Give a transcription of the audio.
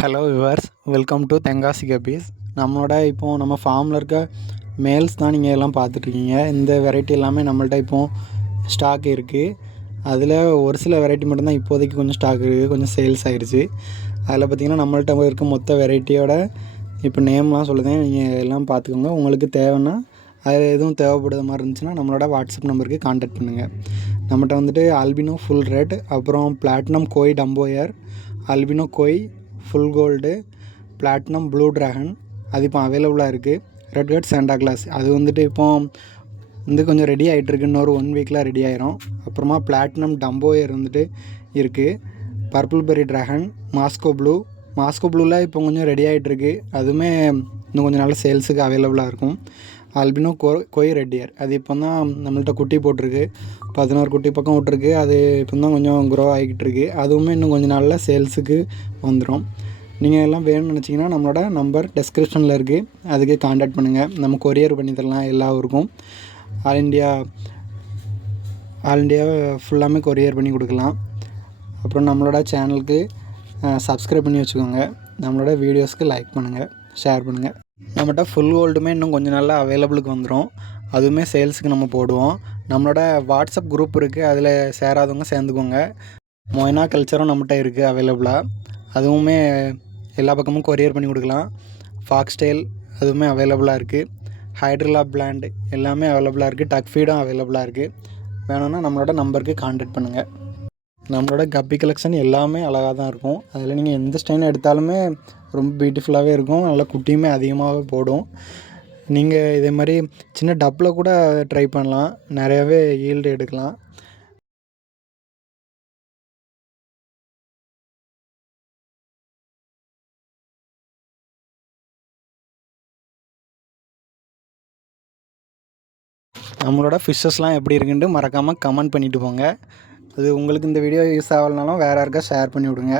Hello viewers welcome to Tenkasi guppies நம்மளோட இப்போது நம்ம ஃபார்மில் இருக்க மேல்ஸ் தான் நீங்கள் எல்லாம் பார்த்துட்ருக்கீங்க. இந்த வெரைட்டி எல்லாமே நம்மள்ட்ட இப்போது ஸ்டாக் இருக்குது அதில் ஒரு சில வெரைட்டி மட்டும்தான் இப்போதைக்கு கொஞ்சம் ஸ்டாக் இருக்குது கொஞ்சம் சேல்ஸ் ஆகிடுச்சு அதில் பார்த்திங்கன்னா நம்மள்ட்ட இருக்க மொத்த வெரைட்டியோட இப்போ நேம்லாம் சொல்லுதேன் நீங்கள் எல்லாம் பார்த்துக்கோங்க. உங்களுக்கு தேவைன்னா அது எதுவும் தேவைப்படுற மாதிரி இருந்துச்சுன்னா நம்மளோட வாட்ஸ்அப் நம்பருக்கு காண்டாக்ட் பண்ணுங்கள் நம்மகிட்ட வந்துட்டு அல்பினோ ஃபுல் ரேட் அப்புறம் platinum koi dumbo ear albino koi full gold platinum blue dragon அது இப்போ அவைலபிளாக இருக்குது ரெட் கட் சாண்டா கிளாஸ் அது வந்துட்டு இப்போ வந்து கொஞ்சம் ரெடி ஆகிட்டுருக்கு இன்னொரு ஒன் வீக்கில் ரெடி ஆயிரும். அப்புறமா பிளாட்டினம் டம்போயர் வந்துட்டு இருக்குது purple berry dragon Moscow blue Moscow ப்ளூவில் இப்போ கொஞ்சம் ரெடி ஆகிட்டுருக்கு அதுவுமே இன்னும் கொஞ்சம் நல்ல சேல்ஸுக்கு அவைலபிளாக இருக்கும். ஆல்பினோ கோ கொய் ரெட்டியர் அது இப்போ தான் நம்மள்ட்ட குட்டி போட்டிருக்கு. பதினோரு குட்டி பக்கம் விட்ருக்கு அது இப்போ தான் கொஞ்சம் க்ரோ ஆகிக்கிட்டு இருக்கு அதுவுமே இன்னும் கொஞ்சம் நாளில் சேல்ஸுக்கு வந்துடும் நீங்கள் எல்லாம் வேணும்னு நினச்சிங்கன்னா நம்மளோட நம்பர் டெஸ்கிரிப்ஷனில் இருக்குது அதுக்கு காண்டாக்ட் பண்ணுங்கள் நம்ம கொரியர் பண்ணி தரலாம் எல்லா ஊருக்கும். ஆல் இண்டியா ஆல் இண்டியா ஃபுல்லாமே கொரியர் பண்ணி கொடுக்கலாம். அப்புறம் நம்மளோட சேனலுக்கு சப்ஸ்கிரைப் பண்ணி வச்சுக்கோங்க. நம்மளோட வீடியோஸ்க்கு லைக் பண்ணுங்கள் ஷேர் பண்ணுங்கள் நம்மகிட்ட ஃபுல் கோல்டுமே இன்னும் கொஞ்சம் நாளில் அவைலபிளுக்கு வந்துடும் அதுவுமே சேல்ஸுக்கு நம்ம போடுவோம். நம்மளோட வாட்ஸ்அப் குரூப் இருக்குது அதில் சேராதவங்க சேர்ந்துக்கோங்க. மொய்னா கல்ச்சரும் நம்மகிட்ட இருக்குது அவைலபிளாக அதுவுமே எல்லா பக்கமும் கொரியர் பண்ணி கொடுக்கலாம். ஃபாக்ஸ்டைல் அதுவுமே அவைலபிளாக இருக்குது ஹைட்ரலா பிளாண்ட் எல்லாமே அவைலபிளாக இருக்குது டக் ஃபீடும் அவைலபிளாக இருக்குது வேணும்னா நம்மளோட நம்பருக்கு கான்டாக்ட் பண்ணுங்கள் நம்மளோட கப்பி கலெக்ஷன் எல்லாமே அழகாக தான் இருக்கும். அதில் நீங்கள் எந்த ஸ்டைன் எடுத்தாலுமே ரொம்ப பியூட்டிஃபுல்லாகவே இருக்கும். நல்லா குட்டியுமே அதிகமாகவே போடும். நீங்கள் இதே மாதிரி சின்ன டப்பில் கூட ட்ரை பண்ணலாம். நிறையாவே ஈல்டு எடுக்கலாம். நம்மளோட ஃபிஷ்ஷஸ்லாம் எப்படி இருக்குன்ட்டு மறக்காமல் கமெண்ட் பண்ணிவிட்டு போங்க. அது உங்களுக்கு இந்த வீடியோ யூஸ் ஆகலனாலும் வேறு யாருக்கா ஷேர் பண்ணி விடுங்க